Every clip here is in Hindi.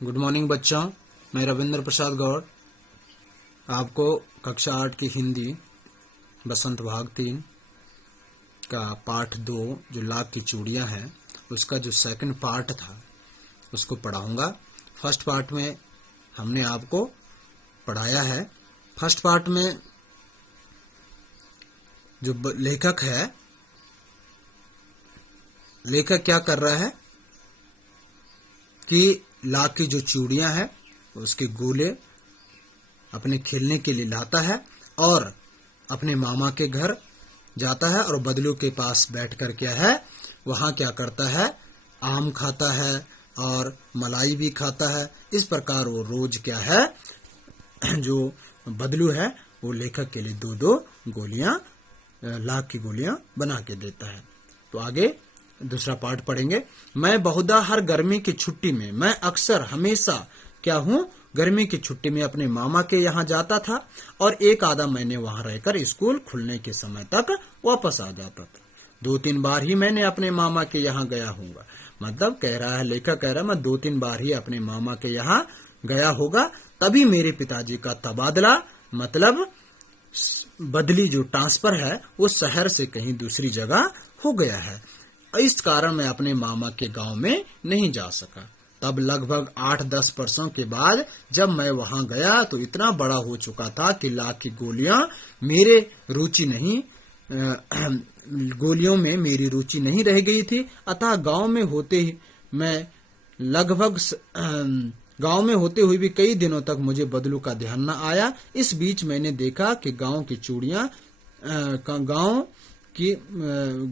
गुड मॉर्निंग बच्चों, मैं रविंद्र प्रसाद गौड़ आपको कक्षा 8 की हिंदी बसंत भाग 3 का पाठ 2 जो लाख की चूड़ियां हैं उसका जो सेकंड पार्ट था उसको पढ़ाऊंगा। फर्स्ट पार्ट में हमने आपको पढ़ाया है। फर्स्ट पार्ट में जो लेखक है, लेखक क्या कर रहा है कि लाख की जो चूड़ियां हैं उसके गोले अपने खेलने के लिए लाता है और अपने मामा के घर जाता है और बदलू के पास बैठकर क्या है वहां क्या करता है, आम खाता है और मलाई भी खाता है। इस प्रकार वो रोज क्या है जो बदलू है वो लेखक के लिए दो दो गोलियां, लाख की गोलियां बना के देता है। तो आगे दूसरा पार्ट पढ़ेंगे। मैं बहुधा हर गर्मी की छुट्टी में, मैं अक्सर हमेशा क्या हूँ, गर्मी की छुट्टी में अपने मामा के यहाँ जाता था और एक आधा महीने वहां रहकर स्कूल खुलने के समय तक वापस आ जाता था। 2-3 बार ही मैंने अपने मामा के यहाँ गया हूँगा। मतलब कह रहा है, लेखक कह रहा है मैं 2-3 बार ही अपने मामा के यहाँ गया होगा, तभी मेरे पिताजी का तबादला मतलब बदली जो ट्रांसफर है वो शहर से कहीं दूसरी जगह हो गया है। इस कारण मैं अपने मामा के गांव में नहीं जा सका। तब लगभग 8-10 वर्षों के बाद जब मैं वहां गया तो इतना बड़ा हो चुका था कि लाख की गोलियां मेरे रुचि नहीं, गोलियों में मेरी रुचि नहीं रह गई थी। अतः गांव में होते हुए भी कई दिनों तक मुझे बदलू का ध्यान न आया। इस बीच मैंने देखा कि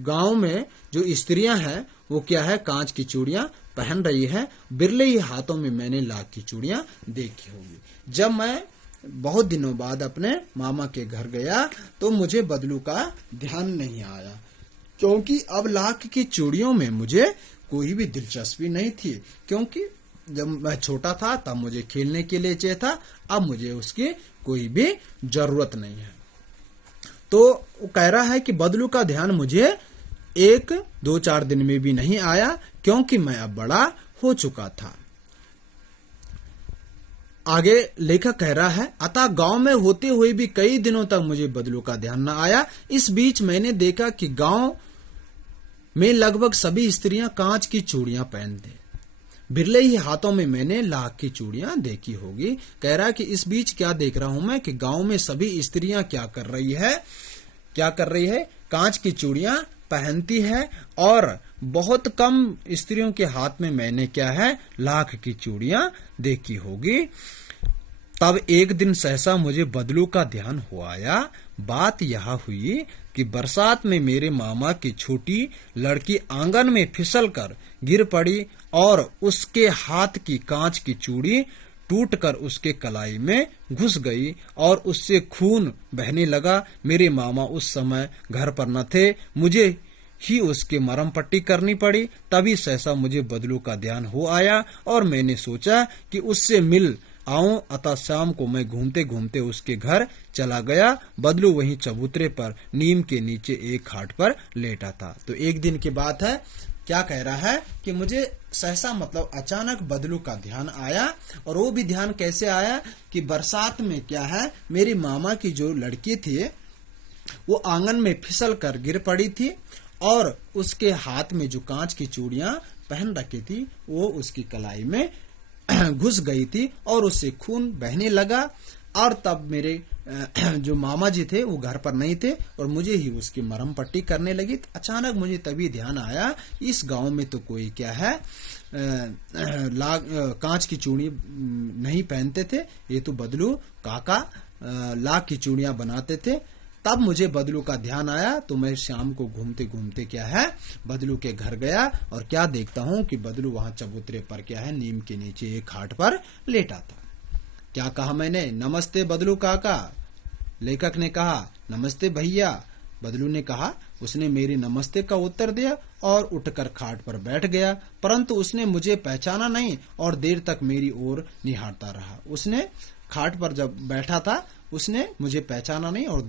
गांव में जो स्त्रियां हैं वो क्या है, कांच की चूड़ियां पहन रही है। बिरले ही हाथों में मैंने लाख की चूड़ियां देखी होगी। जब मैं बहुत दिनों बाद अपने मामा के घर गया तो मुझे बदलू का ध्यान नहीं आया, क्योंकि अब लाख की चूड़ियों में मुझे कोई भी दिलचस्पी नहीं थी। क्योंकि जब मैं छोटा था तब मुझे खेलने के लिए चाहिए था, अब मुझे उसकी कोई भी जरूरत नहीं है। तो वो कह रहा है कि बदलू का ध्यान मुझे 1-2-4 दिन में भी नहीं आया, क्योंकि मैं अब बड़ा हो चुका था। आगे लेखक कह रहा है, अतः गांव में होते हुए भी कई दिनों तक मुझे बदलू का ध्यान न आया। इस बीच मैंने देखा कि गांव में लगभग सभी स्त्रियां कांच की चूड़ियां पहनते। बिरले ही हाथों में मैंने लाख की चूड़ियां देखी होगी। कह रहा है कि इस बीच क्या देख रहा हूं मैं कि गांव में सभी स्त्रियां क्या कर रही है, कांच की चूड़ियां पहनती है और बहुत कम स्त्रियों के हाथ में मैंने क्या है, लाख की चूड़ियां देखी होगी। तब एक दिन सहसा मुझे बदलू का ध्यान हो आया। बात यह हुई कि बरसात में मेरे मामा की छोटी लड़की आंगन में फिसलकर गिर पड़ी और उसके हाथ की कांच की चूड़ी टूटकर उसके कलाई में घुस गई और उससे खून बहने लगा। मेरे मामा उस समय घर पर न थे, मुझे ही उसके मरहम पट्टी करनी पड़ी। तभी सहसा मुझे बदलू का ध्यान हो आया और मैंने सोचा कि उससे मिल आऊं। अतः शाम को मैं घूमते घूमते उसके घर चला गया। बदलू वहीं चबूतरे पर नीम के नीचे एक खाट पर लेटा था। तो एक दिन की बात है, क्या कह रहा है कि मुझे सहसा मतलब अचानक बदलू का ध्यान आया। और वो भी ध्यान कैसे आया कि बरसात में क्या है, मेरी मामा की जो लड़की थी वो आंगन में फिसल कर गिर पड़ी थी और उसके हाथ में जो कांच की चूड़ियां पहन रखी थी वो उसकी कलाई में घुस गई थी और उससे खून बहने लगा। और तब मेरे जो मामा जी थे वो घर पर नहीं थे और मुझे ही उसकी मरहम पट्टी करने लगी। अचानक मुझे तभी ध्यान आया, इस गांव में तो कोई क्या है कांच की चूड़ी नहीं पहनते थे, ये तो बदलू काका लाख की चूड़ियां बनाते थे। तब मुझे बदलू का ध्यान आया तो मैं शाम को घूमते घूमते क्या है बदलू के घर गया और क्या देखता हूं कि बदलू वहां चबूतरे पर क्या है, नीम के नीचे एक खाट पर लेटा था। क्या कहा मैंने, नमस्ते बदलू काका। लेखक ने कहा नमस्ते भैया। बदलू ने कहा, उसने मेरी नमस्ते का उत्तर दिया और उठकर खाट पर बैठ गया, परंतु उसने मुझे पहचाना नहीं और देर तक मेरी ओर निहारता रहा। उसने खाट पर जब बैठा था उसने मुझे पहचाना नहीं और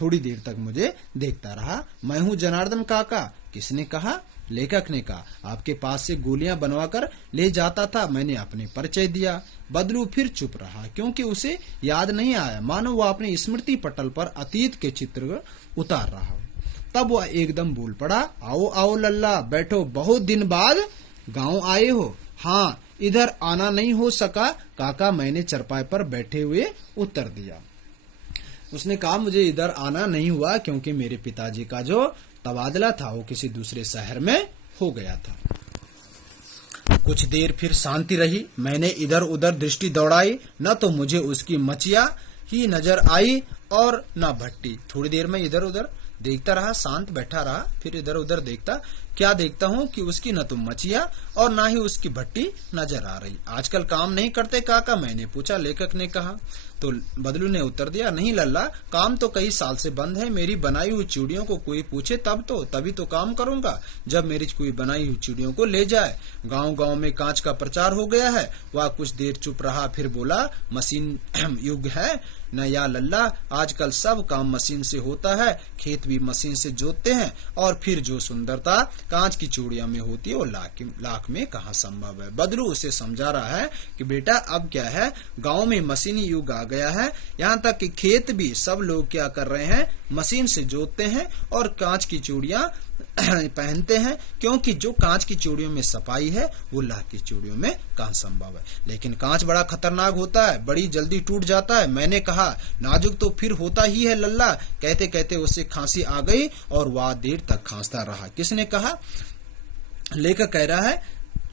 थोड़ी देर तक मुझे देखता रहा। मैं हूँ जनार्दन काका। किसने कहा, लेखक ने कहा, आपके पास से गोलियां बनवाकर ले जाता था। मैंने अपने परिचय दिया। बदलू फिर चुप रहा, क्योंकि उसे याद नहीं आया, मानो वह अपने स्मृति पटल पर अतीत के चित्र उतार रहा हो। तब वह एकदम बोल पड़ा, आओ आओ लल्ला, बैठो, बहुत दिन बाद गांव आए हो। हाँ, इधर आना नहीं हो सका काका, मैंने चरपाई पर बैठे हुए उत्तर दिया। उसने कहा, मुझे इधर आना नहीं हुआ क्योंकि मेरे पिताजी का जो तबादला था वो किसी दूसरे शहर में हो गया था। कुछ देर फिर शांति रही। मैंने इधर उधर दृष्टि दौड़ाई, न तो मुझे उसकी मचिया ही नजर आई और न भट्टी। थोड़ी देर में इधर उधर देखता रहा, शांत बैठा रहा। फिर इधर उधर देखता, क्या देखता हूँ कि उसकी न तो मचिया और न ही उसकी भट्टी नजर आ रही। आजकल काम नहीं करते काका, मैंने पूछा। लेखक ने कहा, तो बदलू ने उत्तर दिया, नहीं लल्ला, काम तो कई साल से बंद है। मेरी बनाई हुई चूड़ियों को कोई पूछे तभी तो काम करूंगा, जब मेरी कोई बनाई हुई चूड़ियों को ले जाए। गांव गांव में कांच का प्रचार हो गया है। वह कुछ देर चुप रहा, फिर बोला, मशीन युग है न या लल्ला, आजकल सब काम मशीन से होता है। खेत भी मशीन से जोतते हैं, और फिर जो सुंदरता कांच की चूड़ियों में होती है वो लाख में कहाँ संभव है। बदलू उसे समझा रहा है कि बेटा अब क्या है, गांव में मशीनी युग आ गया है। यहाँ तक कि खेत भी सब लोग क्या कर रहे हैं, मशीन से जोतते हैं और कांच की चूड़ियां पहनते हैं, क्योंकि जो कांच की चूड़ियों में सफाई है वो लाख की चूड़ियों में कहाँ संभव है। लेकिन कांच बड़ा खतरनाक होता है, बड़ी जल्दी टूट जाता है। मैंने कहा, नाजुक तो फिर होता ही है लल्ला। कहते कहते उसे खांसी आ गई और वह देर तक खांसता रहा। किसने कहा? लेखक कह रहा है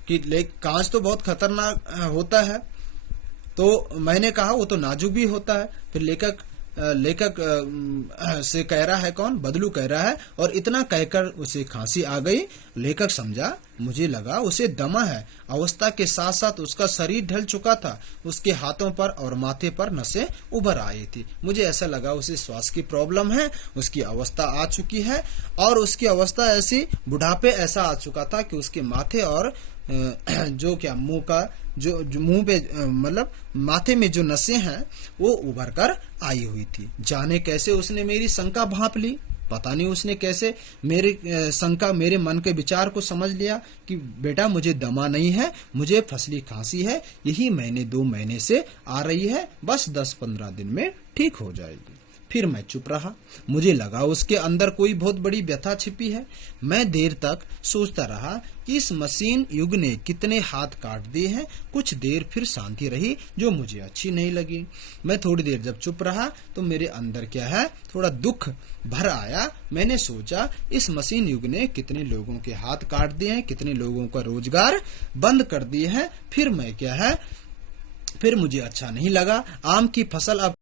कि कांच तो बहुत खतरनाक होता है। तो मैंने कहा वो तो नाजुक भी होता है। फिर लेखक से कह रहा है, कौन? बदलू कह रहा है। और इतना कहकर उसे खांसी आ गई। लेखक समझा, मुझे लगा उसे दमा है। अवस्था के साथ साथ उसका शरीर ढल चुका था। उसके हाथों पर और माथे पर नसें उभर आई थी। मुझे ऐसा लगा उसे श्वास की प्रॉब्लम है, उसकी अवस्था आ चुकी है। और उसकी अवस्था ऐसी, बुढ़ापे ऐसा आ चुका था कि उसके माथे और जो क्या मुंह का जो मुंह पे मतलब माथे में जो नसें हैं वो उभर कर आई हुई थी। जाने कैसे उसने मेरी शंका भांप ली। पता नहीं उसने कैसे मेरी शंका, मेरे मन के विचार को समझ लिया कि बेटा मुझे दमा नहीं है, मुझे फसली खांसी है। यही महीने 2 महीने से आ रही है, बस 10-15 दिन में ठीक हो जाएगी। फिर मैं चुप रहा। मुझे लगा उसके अंदर कोई बहुत बड़ी व्यथा छिपी है। मैं देर तक सोचता रहा कि इस मशीन युग ने कितने हाथ काट दिए हैं। कुछ देर फिर शांति रही जो मुझे अच्छी नहीं लगी। मैं थोड़ी देर जब चुप रहा तो मेरे अंदर क्या है, थोड़ा दुख भर आया। मैंने सोचा इस मशीन युग ने कितने लोगों के हाथ काट दिए हैं, कितने लोगों का रोजगार बंद कर दिए हैं। फिर मैं क्या है, फिर मुझे अच्छा नहीं लगा। आम की फसल अब